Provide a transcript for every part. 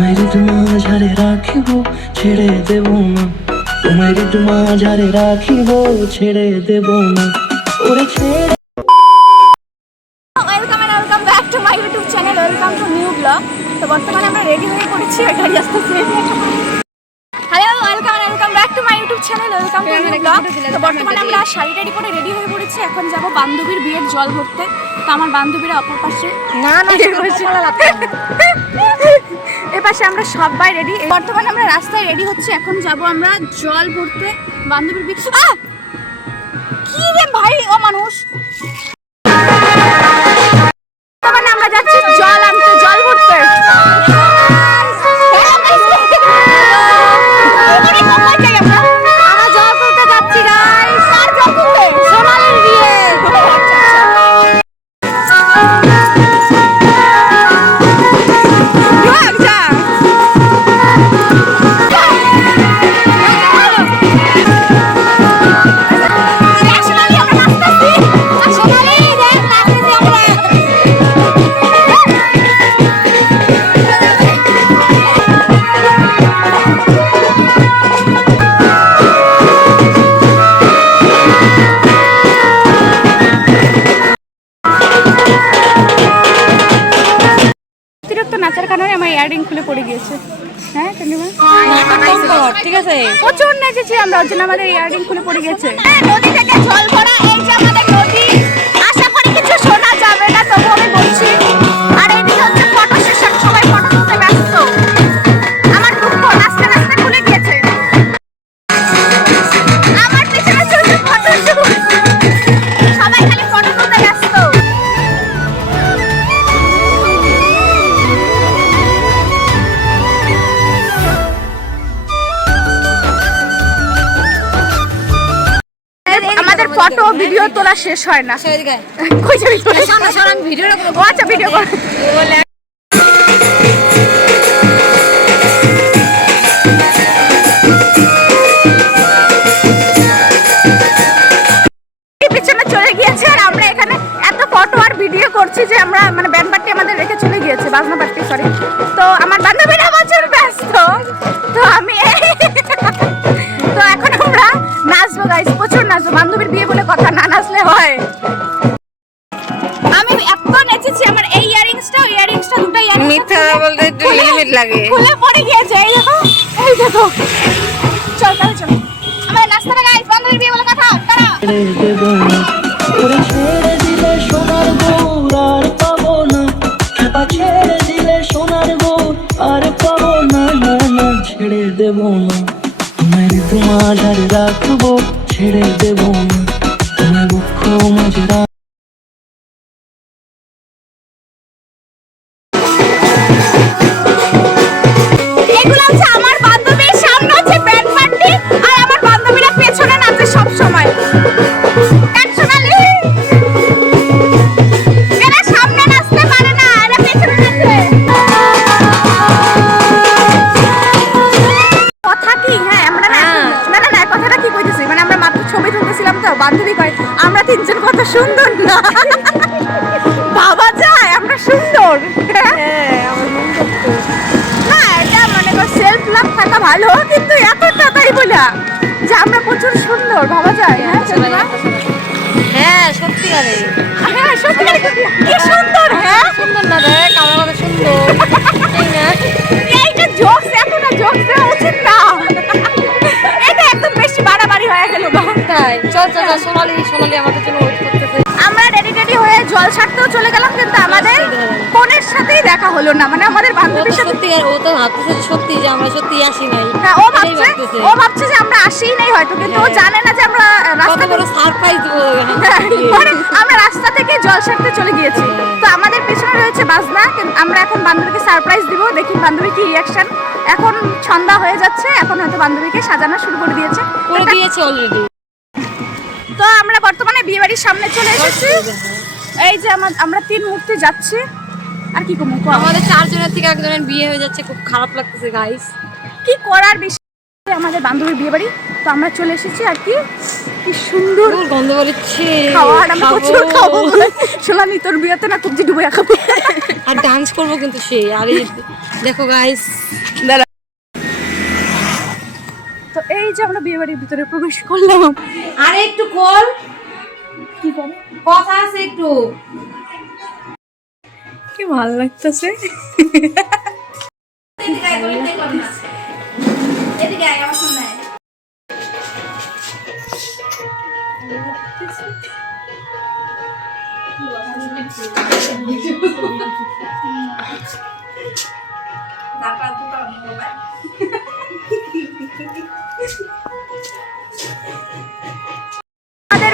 তোমায় হৃদ মাঝারে রাখিব, ছেড়ে দেব না। তোমায় হৃদ মাঝারে রাখিব, ছেড়ে দেব না। ওরে ছেড়ে ব্লগ তো বর্তমানে আমরা রেডি হয়ে পড়েছি, আর গাড়ি আসতেছে channel welcome to new blog তো বর্তমানে আমরা শাড়ি টাড়ি করে রেডি হয়ে পড়েছি। এখন যাব বান্ধবীর বিয়ের জল ভরতে। তো আমার বান্ধবীরা অপর পাশে না না এ পাশে আমরা সবাই রেডি বর্তমানে আমরা রাস্তায় রেডি হচ্ছি। এখন যাব আমরা জল ভরতে বান্ধবীর বিয়ে! কি রে ভাই ও মানুষ! ইয়ারিং খুলে পড়ে গিয়েছে। হ্যাঁ ঠিক আছে? প্রচুর নেচেছি আমরা, ওর জন্য আমাদের ইয়ারিং খুলে পড়ে গেছে নদী থেকে জল এই যে আমাদের ফটো ভিডিও তোলা শেষ হয় না। কই যাবি তোলা সামনে সরান ভিডিওটা করে ও আচ্ছা ভিডিও কর। চলে গিয়েছে আর আমরা এখানে এত ফটো আর ভিডিও করছি যে আমরা মানে ব্যান্ড পার্টি আমাদের রেখে চলে গিয়েছে বাজনা পার্টি সরি তো আমার বান্ধবীরা বছর ব্যস্ত। তো আমি তো এখন আমরা নাচবো গাইস প্রচুর নাচবো বান্ধবীর বিয়ে বলে কথা না নাচলে হয়। আমি এত নেচেছি আমার এই ইয়ারিংসটা ইয়ারিংসটা দুটো ইয়ারিংস মিথ্যা বলতে একটু লিমিট লাগে। খুলে পড়ে গিয়েছে এই দেখো এই দেখো। চল তাহলে চল। আমাদের নাচতে গাইস বান্ধবীর বিয়ে বলে কথা তারা ছেড়ে না ওরে ছেড়ে দিলে সোনার গৌর আর পাবো না ছেড়ে দিলে সোনার গৌর আর পাবো না না না ছেড়ে দেব না। তোমায় হৃদ রাখব। ছেড়ে দেব কত সুন্দর না। বাবা যায় আমরা সুন্দর। না এটা মানে সেলফ লাভ থাকা ভালো কিন্তু এত তাড়াতাড়ি বলা যে আমরা প্রচুর সুন্দর। ভাবা যায় হ্যাঁ? হ্যাঁ সত্যিকারে হ্যাঁ সত্যি কি সুন্দর হ্যাঁ? সুন্দর না দেখ আমার সুন্দর। চলে গেলাম কিন্তু আমাদের ফোনের সাথেই দেখা হলো না। মানে আমাদের বান্ধবীর সাথে সত্যি ও তো ভাবতেছে যে সত্যি যে আমরা সত্যি আসি নাই। হ্যাঁ ও ভাবছে ও ভাবছে যে আমরা আসিই নাই হয়তো কিন্তু ও হ্যাঁ। জানে না যে আমরা রাস্তা বড় সারপ্রাইজ দেবো মানে আমরা রাস্তা থেকে জল সারতে চলে গিয়েছি। তো আমাদের পেছনে রয়েছে বাজনা আমরা এখন বান্ধবীকে সারপ্রাইজ দিব দেখি বান্ধবী কি রিয়াকশন এখন সন্ধ্যা হয়ে যাচ্ছে এখন হয়তো বান্ধবীকে সাজানো শুরু করে দিয়েছে। করে দিয়েছে অলরেডি তো আমরা বর্তমানে বিয়ে বাড়ির সামনে চলে এসেছি। এই যে আমার আমরা তিন মুহূর্তে যাচ্ছি। আর কি করব আমাদের চারজনের থেকে একজনের বিয়ে হয়ে যাচ্ছে খুব খারাপ লাগতেছে গাইস কি করার বিষয় আমাদের বান্ধবীর বিয়ে বাড়ি তো আমরা চলে এসেছি আর কি কি সুন্দর গন্ধ বেরোচ্ছে। খাওয়ার আমি প্রচুর খাব সোনালি তোর বিয়েতে না কবজি ডুবে খাব আর ডান্স করব কিন্তু সেই আর দেখো গাইস তো এই যে আমরা বিয়ে বাড়ির ভিতরে প্রবেশ করলাম। আরে একটু কল কি করে? কথা আছে একটু। কি ভালো লাগতেছে? আমাদের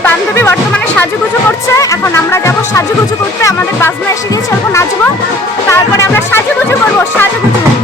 বান্ধবী বর্তমানে সাজুগুজু করছে। এখন আমরা যাব সাজুগুজু করতে। আমাদের বাজনা এসে গিয়েছে এখন নাচবো। তারপরে আমরা সাজুগুজু করব, সাজুগুজু।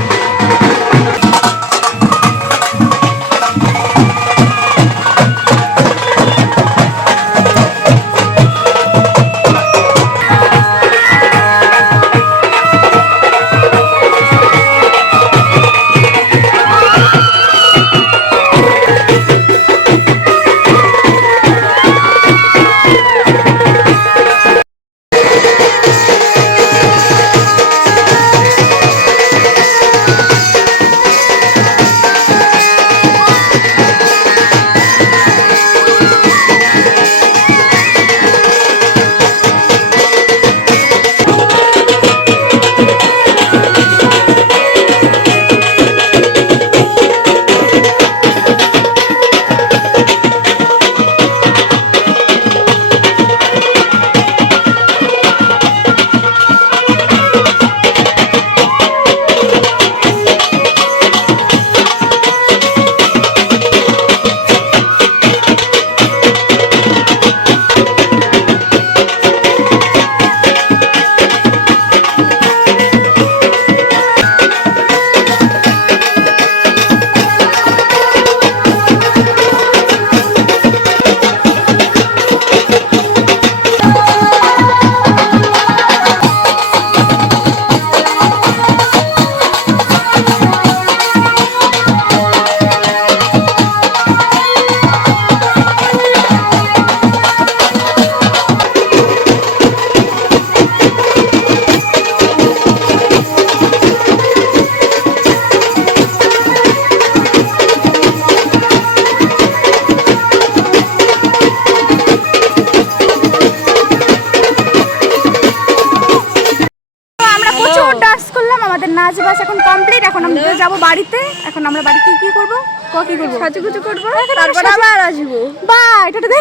নাচ বাস এখন কমপ্লিট এখন আমরা যাব বাড়িতে। এখন আমরা বাড়িতে কি করব? ক কি করব? সাজুগুজু করব। তারপর আবার আসব। বা এটা দে।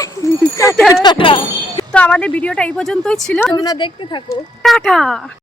তো আমাদের ভিডিওটা এই পর্যন্তই ছিল। তোমরা দেখতে থাকো। টাটা।